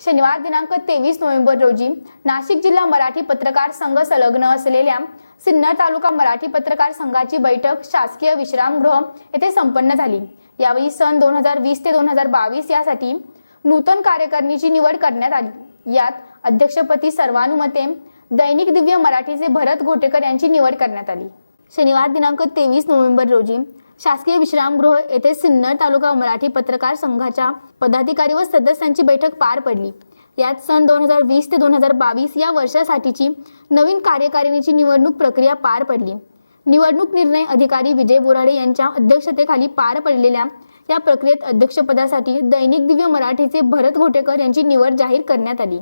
शनिवार दिनांक तेवीस नोव्हेंबर रोजी नाशिक जिल्हा मराठी पत्रकार संघ संलग्न असलेल्या सिन्नर तालुका मराठी पत्रकार संघाची बैठक शासकीय विश्रामगृह येथे संपन्न झाली. यावेळी सन दोन हजार वीस ते दोन हजार बावीस यासाठी नूतन कार्यकारिणीची निवड करण्यात आली. यात अध्यक्षपदी सर्वानुमते दैनिक दिव्य मराठीचे भरत घोटेकर यांची निवड करण्यात आली. शनिवार दिनांक तेवीस नोव्हेंबर रोजी शासकीय विश्रामगृह येथे सिन्नर तालुका मराठी पत्रकार संघाच्या पदाधिकारी व सदस्यांची बैठक पार पडली. यात सन दोन हजार वीस ते दोन हजार बावीस या वर्षासाठीची नवीन कार्यकारिणीची निवडणूक प्रक्रिया पार पडली. निवडणूक निर्णय अधिकारी विजय बोराडे यांच्या अध्यक्षतेखाली पार पडलेल्या या प्रक्रियेत अध्यक्षपदासाठी दैनिक दिव्य मराठीचे भरत घोटेकर यांची निवड जाहीर करण्यात आली.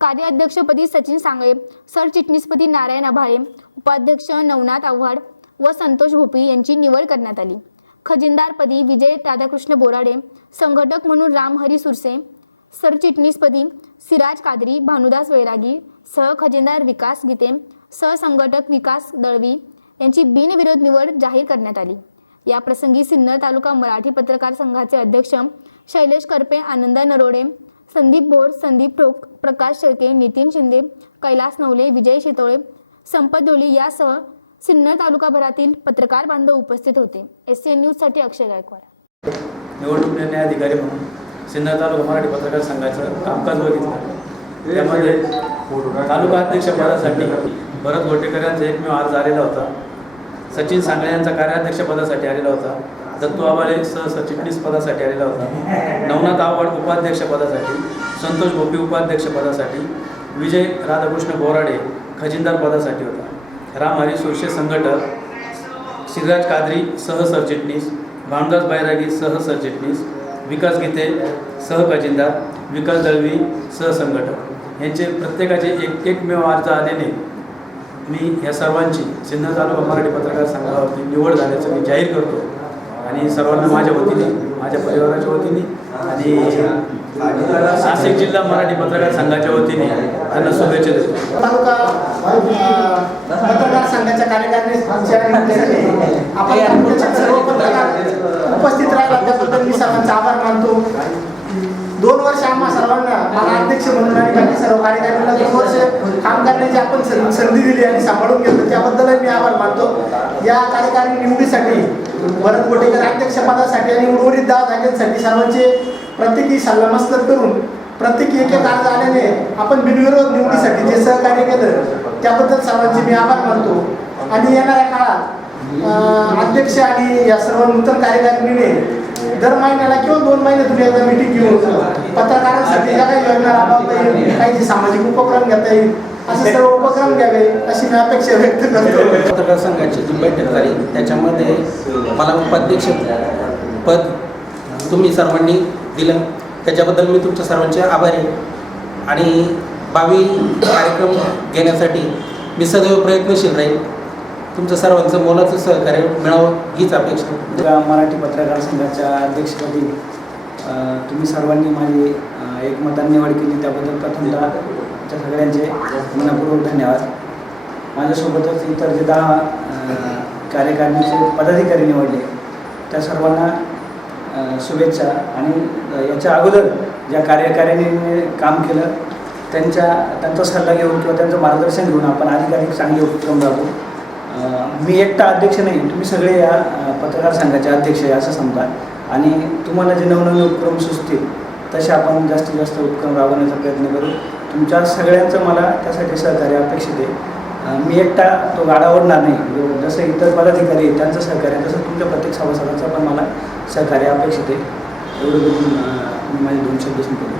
कार्याध्यक्षपदी सचिन सांगळे सरचिटणीसपदी नारायण आभाळे उपाध्यक्ष नवनाथ आव्हाड व संतोष भोपी यांची निवड करण्यात आली. खजिनदारपदी विजय राधाकृष्ण बोराडे संघटक म्हणून रामहरी सुरसे सरचिटणीसपदी सिराज कादरी भानुदास वैरागी सहखजिनदार विकास गीते सहसंघटक विकास दळवी यांची बिनविरोध निवड जाहीर करण्यात आली. या प्रसंगी सिन्नर तालुका मराठी पत्रकार संघाचे अध्यक्ष शैलेश करपे आनंदा नरोडे संदीप भोर संदीप ठोक प्रकाश शेळके नितीन शिंदे कैलास नवले विजय शितोळे संपत डोली यासह सिन्नर तालुकाभरातील पत्रकार बांधव उपस्थित होते. एस सी न्यूजसाठी अक्षय गायकवाड. निवडणूक निर्णय अधिकारी म्हणून सिन्नर तालुका मराठी पत्रकार संघाचं कामकाज बघितलं. त्यामध्ये तालुका अध्यक्षपदासाठी भरत गोटेकर यांचा एकमेव अर्ज आलेला होता. सचिन सांगळे यांचा कार्याध्यक्षपदासाठी आलेला होता. दत्तू आबाले सहसचिटणीस पदासाठी आलेला होता. नवनाथ आव्हाड उपाध्यक्षपदासाठी संतोष गोपी उपाध्यक्षपदासाठी विजय राधाकृष्ण बोराडे खजिनदार पदासाठी होता. राम हरी सुरशे संघटक सिराज कादरी सहसरचिटणीस भामदास बैरागी सहसरचिटणीस विकास गीते सहखजिनदार विकास दळवी सहसंघटक यांचे प्रत्येकाचे एक एकमेव अर्ज आलेले. मी या सर्वांची सिन्नर तालुका मराठी पत्रकार संघावरती निवड झाल्याचं मी जाहीर करतो. आणि सर्वांना माझ्या वतीने माझ्या परिवाराच्या वतीने आणि नाशिक जिल्हा मराठी पत्रकार संघाच्या वतीने त्यांना शुभेच्छा देतो. तालुका पत्रकार संघाच्या आपण सर्व पत्रकार उपस्थित राहिला. त्याबद्दल मी सर्वांचा आभार मानतो. दोन वर्ष आम्हा सर्वांना मला अध्यक्ष म्हणून आणि बाकी सर्व कार्यकारिणीला दोन वर्ष काम करण्याची आपण संधी दिली आणि सांभाळून घेतलं. त्याबद्दलही मी आभार मानतो. या कार्यकारिणी निवडीसाठी भरत कोटेकर अध्यक्षपदासाठी आणि उर्वरित दहा जागांसाठी सर्वांचे प्रत्येकी सल्लामसलत करून प्रत्येकी एक एक अर्ज आल्याने आपण बिनविरोध निवडीसाठी जे सहकार्य केलं त्याबद्दल सर्वांचे मी आभार मानतो. आणि येणाऱ्या काळात अध्यक्ष आणि या सर्व नूतन कार्यकारिणीने दर महिन्याला किंवा दोन महिन्यातून एकदा मिटिंग घेऊन पत्रकारांसाठी ज्या काही योजना राबवता येईल काही जे सामाजिक उपक्रम घेता येईल असे सर्व उपक्रम घ्यावे अशी मी अपेक्षा व्यक्त करतो. पत्रकार संघाची जी बैठक झाली त्याच्यामध्ये मला उपाध्यक्ष पद तुम्ही सर्वांनी दिलं. त्याच्याबद्दल मी तुमच्या सर्वांचे आभारी आहे. आणि भावी कार्यक्रम घेण्यासाठी मी सदैव प्रयत्नशील राहील. तुमचं सर्वांचं मोलाचं सहकार्य मिळावं हीच अपेक्षा मराठी पत्रकार संघाच्या अध्यक्षपदी तुम्ही सर्वांनी माझी अ, एकमताने निवड केली. त्याबद्दल प्रथमतः तुमच्या सगळ्यांचे मनपूर्वक धन्यवाद. माझ्यासोबतच इतर जे दहा कार्यकारिणीचे पदाधिकारी निवडले त्या सर्वांना शुभेच्छा. आणि याच्या अगोदर ज्या कार्यकारिणीने काम केलं त्यांच्या त्यांचा सल्ला घेऊन किंवा त्यांचं मार्गदर्शन घेऊन आपण अधिकाधिक चांगले उपक्रम राबवू मी एकटा अध्यक्ष नाही तुम्ही सगळे या पत्रकार संघाचे अध्यक्ष आहे असं समजा. आणि तुम्हाला जे नवनवीन उपक्रम सुचतील तसे आपण जास्तीत जास्त उपक्रम राबवण्याचा प्रयत्न करू. तुमच्या सगळ्यांचं मला त्यासाठी सहकार्य अपेक्षित आहे. मी एकटा तो गाडा ओढणार नाही. जसं इतर पदाधिकारी आहेत त्यांचं सहकार्य तसं तुमच्या प्रत्येक सभासदांचं पण मला सहकार्य अपेक्षित आहे. एवढं बोलून मी माझे दोन शब्द संपवले